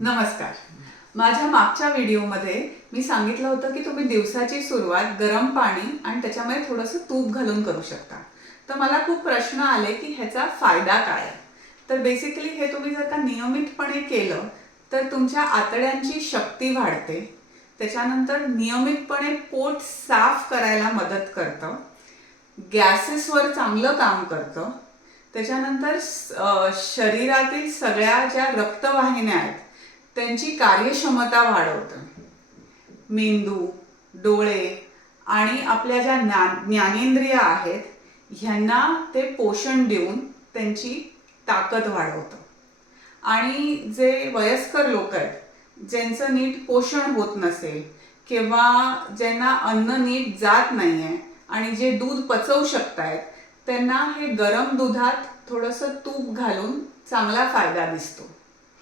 नमस्कार. माझ्या मागच्या व्हिडिओमध्ये मी सांगितलं होतं की तुम्ही दिवसाची सुरुवात गरम पाणी आणि त्याच्यामध्ये थोडंसं तूप घालून करू शकता. तर मला खूप प्रश्न आले की ह्याचा फायदा काय? आहे तर बेसिकली हे तुम्ही जर का नियमितपणे केलं तर तुमच्या आतड्यांची शक्ती वाढते. त्याच्यानंतर नियमितपणे पोट साफ करायला मदत करतं. गॅसेसवर चांगलं काम करतं. त्याच्यानंतर शरीरातील सगळ्या ज्या रक्तवाहिन्या आहेत त्यांची कार्यक्षमता वाढवतं. मेंदू डोळे आणि आपल्या ज्या ज्ञान ज्ञानेंद्रिय आहेत ह्यांना ते पोषण देऊन त्यांची ताकद वाढवतं. आणि जे वयस्कर लोक आहेत ज्यांचं नीट पोषण होत नसेल किंवा ज्यांना अन्न नीट जात नाही आहे आणि जे दूध पचवू शकतायत त्यांना हे गरम दुधात थोडंसं तूप घालून चांगला फायदा दिसतो.